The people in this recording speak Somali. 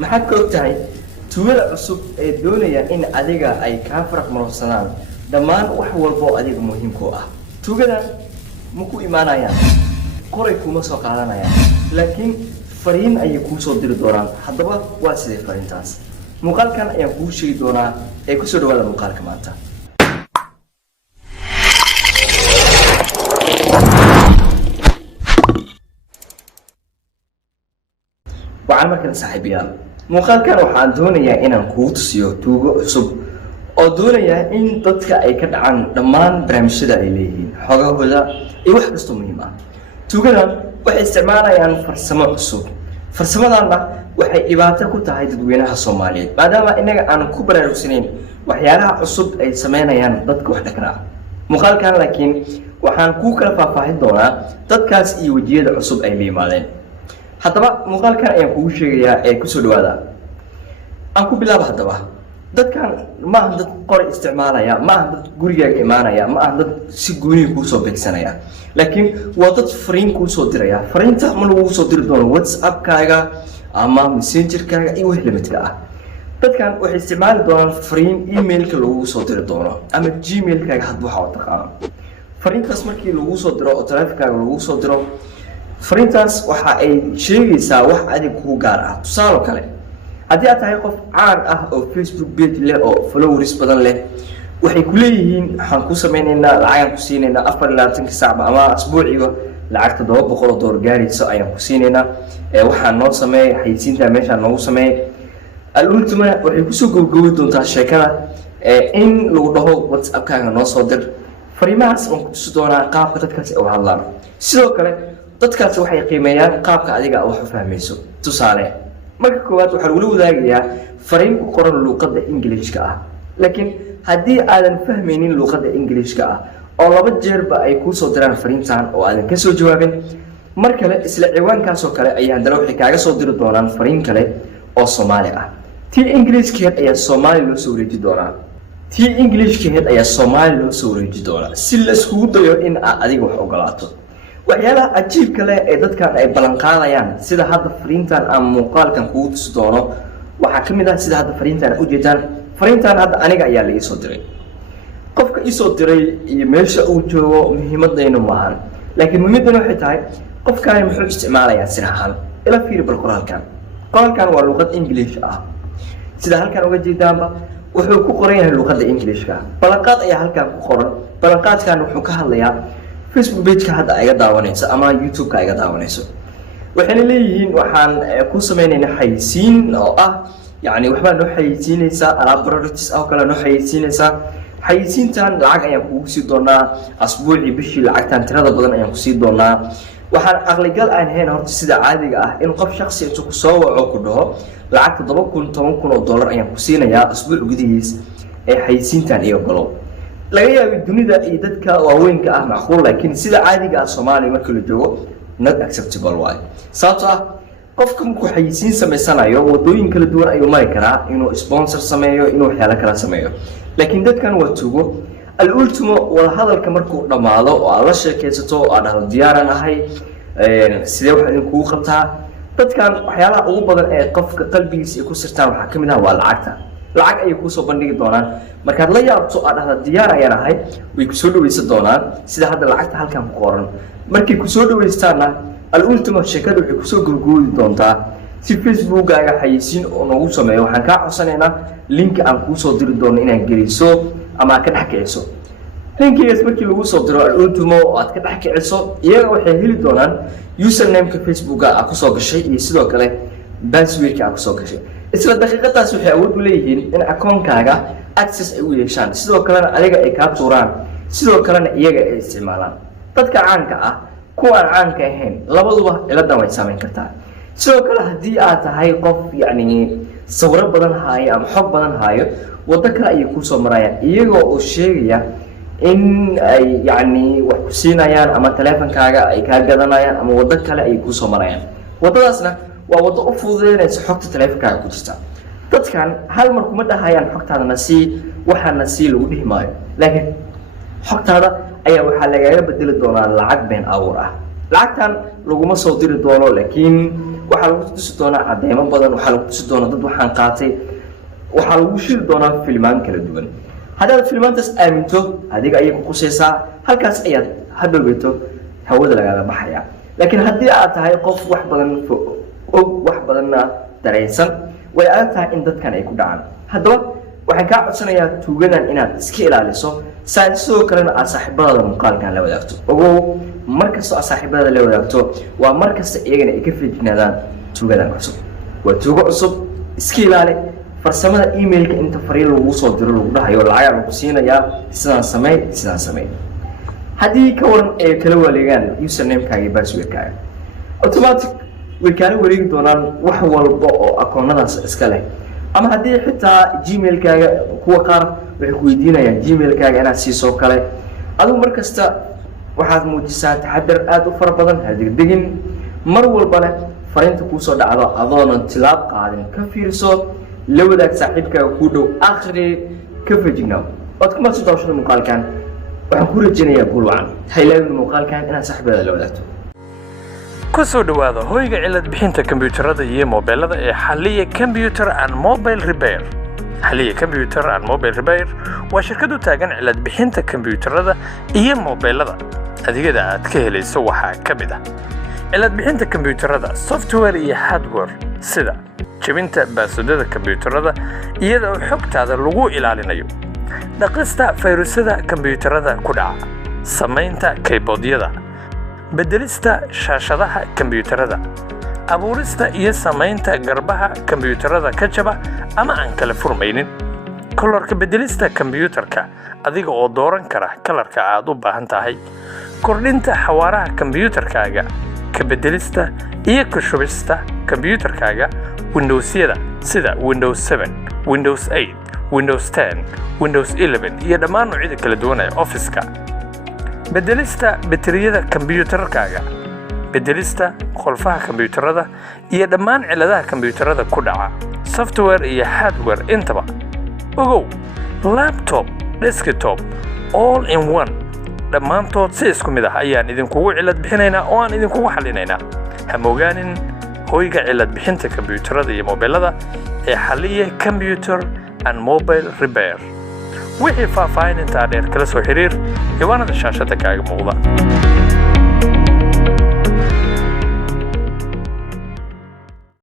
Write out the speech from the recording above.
maxaad ka ogtahay tuugada cusub ee doonaya in adiga ay kaa faraq marsanaan dhammaan wax walba oo adiga muhiim ku ah tuugada ma ku imaanayaan qoray kuma soo qaadanayaan laakiin fariin ay ku soo diri doonaan haddaba waa sidee fariintaas muuqaalkan ayaan kuu sheegi doonaa ee ku soo dhawaada muuqaalka maanta waxaan markan saaxiibayaal muuqaalkan waxaan doonayaa inaan kuu tusiyo tuugo cusub oo doonaya in dadka ay ka dhacaan dhammaan barnaamijyada ay leeyihiin xogahooda iyo wax kasta muhiim ah tuugadan waxay isticmaalayaan farsamo cusub farsamadanna waxay dhibaato ku tahay dadweynaha Soomaaliyeed maadaama inaga aan ku baraarugsanayn waxyaalaha cusub ay sameynayaan dadka wax dhaqana muuqaalkan laakiin waxaan ku kala faahfaahin doonaa dadkaas iyo wajiyada cusub ay leeyimaadeen haddaba muuqaalkan ayaan kugu sheegayaa ee ku soo dhawaada aan ku bilaabo haddaba dadkan ma aha dad qori isticmaalaya ma aha dad gurigaaga imaanaya ma aha dad si gooni kuu soo beegsanaya laakiin waa dad fariin kuu soo diraya fariinta ma lagu soo diri doono WhatsApp-kaaga ama Messenger-kaaga iyo wixii la midka ah dadkan waxay isticmaali doonaan fariin email-ka lagu soo diri doono ama Gmail-kaaga hadba waxa aad taqaan fariintaas markii lagu soo diro oo taleefankaaga lagu soo diro fariintaas waxa ay sheegaysaa wax adiga ku gaar ah tusaale kale haddii aad tahay qof caan ah oo Facebook page leh oo followers badan leh waxay ku leeyihiin waxaan ku sameynaynaa lacag ku siinaynaa 24 saac ama asbuuciiba lacagta $200 gaarayso ayaan ku siinaynaa waxaan noo sameeyay xayisiinta meesha noogu sameeyay ultima waxay ku soo gowgowdi doontaa sheekada in lagu dhaho WhatsApp-kaaga noo soo dir fariimahaas oo ku tusi doonaa qaabka dadkaas ay u hadlaan sidoo kale dadkaas waxay qiimeeyaan qaabka adiga wax u fahmayso tusaale marka koowaad waxa lagu wadaagayaa fariin ku qoran luqadda Ingiriiska ah laakiin haddii aadan fahmaynin luqadda Ingiriiska ah oo laba jeerba ay ku soo diraan fariintan oo aadan ka soo jawaabin mar kale isla ciwaankaas oo kale ayaa hadana waxay kaaga soo diri doonaan fariin kale oo Soomaali ah tii Ingiriiska ayaa Soomaali loo soo wareeji doonaa tii Ingiriiska ayaa Soomaali loo soo wareeji doonaa si la isku dayo in aad adiga wax ogolaato waxyaalaha cajiibka leh ee dadkan ay balan qaadayaan sida hadda fariintan aan muuqaalkan kugu tusi doono waxaa ka mid ah sida hadda fariintan u jeedaan fariintan hadda aniga ayaa la ii soo diray qofka ii soo diray iyo meesha uu joogo muhiimadayna maahan laakiin muhiimadana waxay tahay qofkan muxuu isticmaalayaa sirahan ila fiir bal qoraalkan waa luqad English ah sida halkan uga jeedaanba wuxuu ku qoran yahay luqadda Englishka balaqaad ayaa halkan ku qoran balaqaadkan wuxuu ka hadlayaa Facebook page-ka hadda ay daawanayso ama YouTube-ka ay daawanayso waxay leeyihiin waxaan ku sameynaynaa xayisiin oo ah yani waxba noo xayisiinaysaa alaab products oo kale noo xayisiinaysaa xayisiintan lacag ayaan kugu sii doonaa asbuuci bishii lacagtan tirada badan ayaan ku sii doonaa waxaan aqligal aan ahayn horta sida caadiga ah in qof shakhsi intuu ku soo waco ku dhaho lacagta $10,000 ayaan ku siinayaa asbuuc gudihiis ee xayisiintan iyo galo laga yaabo dunida iyo dadka waaweynka ah macquul laakiin sida caadiga ah Soomaaliya marka la joogo not acceptable way sababtoo ah qofka markuu xayisiin sameysanayo wadooyin kala duwan ayuu mari karaa inuu sponsor sameeyo inuu waxyaalo kala sameeyo laakiin dadkan waa tuugo ultimo wada hadalka markuu dhamaado oo aad la sheekaysato oo aad dhahdo diyaaran ahay sidee wax idin kugu qabtaa dadkan waxyaalaha ugu badan ee qofka qalbigiisa ku sirtaan waxa ka mid ah waa lacagta lacag ay ku soo bandhigi doonaan markaad la yaabto aad dhahdo diyaar ayaan ahay way ku soo dhaweysan doonaan sida hadda lacagta halkan ku qoran markay ku soo dhaweystaana ultima sheekadu waxay ku soo gurguudi doontaa si Facebook-gaaga xayisiin oo noogu sameeyo waxaan ka codsanaynaa link aan ku soo diri doono inaad geliso ama ka dhaxkiciso linkigaas markii lagu soo diro ultima oo aad ka dhaxkiciso iyaga waxay heli doonaan username-ka Facebook-ga aad ku soo gashay iyo sidoo kale password-ka aad ku soo gashay isla daqiiqadaas waxay awood u leeyihiin in akoonkaaga access ay u yeeshaan sidoo kalena adiga ay ka tuuraan sidoo kalena iyaga ay isticmaalaan dadka caanka ah kuwa aan caanka ahayn labaduba iladan way saameyn kartaa sidoo kale haddii aad tahay qof yani sawiro badan haayo ama xog badan haayo wado kale ayay ku soo marayaan iyagoo oo sheegaya in ay yani wax ku siinayaan ama taleefankaaga ay ka gadanayaan ama wado kale ay ku soo marayaan wadadaasna waa wado u fududeynaysa xogta taleefankaaga ku jirta dadkan hal mar kuma dhahayaan xogtaada nasiib waxa nasiib lagu dhihi maayo laakiin xogtaada ayaa waxa lagaga bedeli doonaa lacag been abuur ah lacagtan laguma soo diri doono laakiin waxaa lagu tusi doonaa cadeymo badan, waxaa lagu tusi doonaa dad waxaan qaatay, waxaa lagu shiri doonaa filmaan kala duwan. haddaad filmaantaas aaminto adiga ayay ku qusaysaa, halkaas ayaad hadhowgeeto hawada lagaaga baxaya. laakiin haddii aad tahay qof wax badan og, wax badanna dareensan, way adag tahay in dadkan ay ku dhacaan. haddaba waxaan kaa codsanayaa tuugadan inaad iska ilaaliso, sidoo kalena aad saaxiibadaada muuqaalkan la wadaagto. ogow markastoo aad saaxiibadaada la wadaagto waa markasta iyagana ay ka feejignaadaan tuugadan cusub. waa tuugo cusub, iska ilaali. farsamada emailka inta fariin lagu soo diro lagu dhahayo lacag lagu siinayaa, sidaan sameey. haddii ka waran ay kala wareegaan username-kaaga iyo password-kaaga, automatic way kala wareegi doonaan wax walba oo akoonnadaas iska leh. ama haddii xitaa gmail-kaaga, kuwa qaar waxay ku weydiinayaan gmail-kaaga inaad siiso kale. adigu markasta waxaad muujisaa taxadar aad u fara badan, ha degdegin. mar walbana fariinta kuusoo dhacdo adoonan tilaab qaadin ka fiirso, la wadaag saaxiibkaaga kuu dhow, akhri, ka fejignaaw. waad ku mahadsan daawashada muuqaalkan, waxaan ku rajaynayaa guul wacan. ha ilaawin muuqaalkan inaad saaxiibada la wadaagto. ku soo dhawaada hoyga cilad bixinta kombiyuutarada iyo mobilada ee Xalliye Computer and Mobile Repair. Xalliye Computer and Mobile Repair waa shirkad u taagan cilad bixinta kombiyuutarada iyo mobilada. adeegyada aad ka helayso waxaa ka mid ah cilad bixinta kombiyuutarada, software iyo hardware sida jabinta baasudada kombiyuutarada iyadoo xogtaada lagu ilaalinayo, dhaqista fayruusyada kombiyuutarada ku dhaca, samaynta keyboardyada, bedelista shaashadaha kombiyuutarada, abuurista iyo samaynta garbaha kombiyuutarada ka jaba ama aan kala furmaynin, kalarka bedelista kombiyuutarka adiga oo dooran kara kalarka aad u baahan tahay, kordhinta xawaaraha kombiyuutarkaaga, ka bedelista iyo ka shubista kombiyuutarkaaga Windows-yada sida Windows 7, Windows 8, Windows 10, Windows 11 iyo dhammaan noocyada kala duwan ee Office-ka. bedelista bateriyada kombiyuutarkaaga, bedelista qolfaha kombiyuutarada iyo dhammaan ciladaha kombiyuutarada ku dhaca, software iyo hardware intaba. ogow laptop, desktop, all in one, dhammaantood si isku mid ah ayaan idinkugu cilad bixinaynaa oo aan idinkugu xallinaynaa. ha moogaanin hoyga cilad bixinta kombiyuutarada iyo mobilada ee Xalliye Computer and Mobile Repair. wixii faahfaahin intaa dheer kala soo xiriir ciwaanada shaashada kaaga muuqda.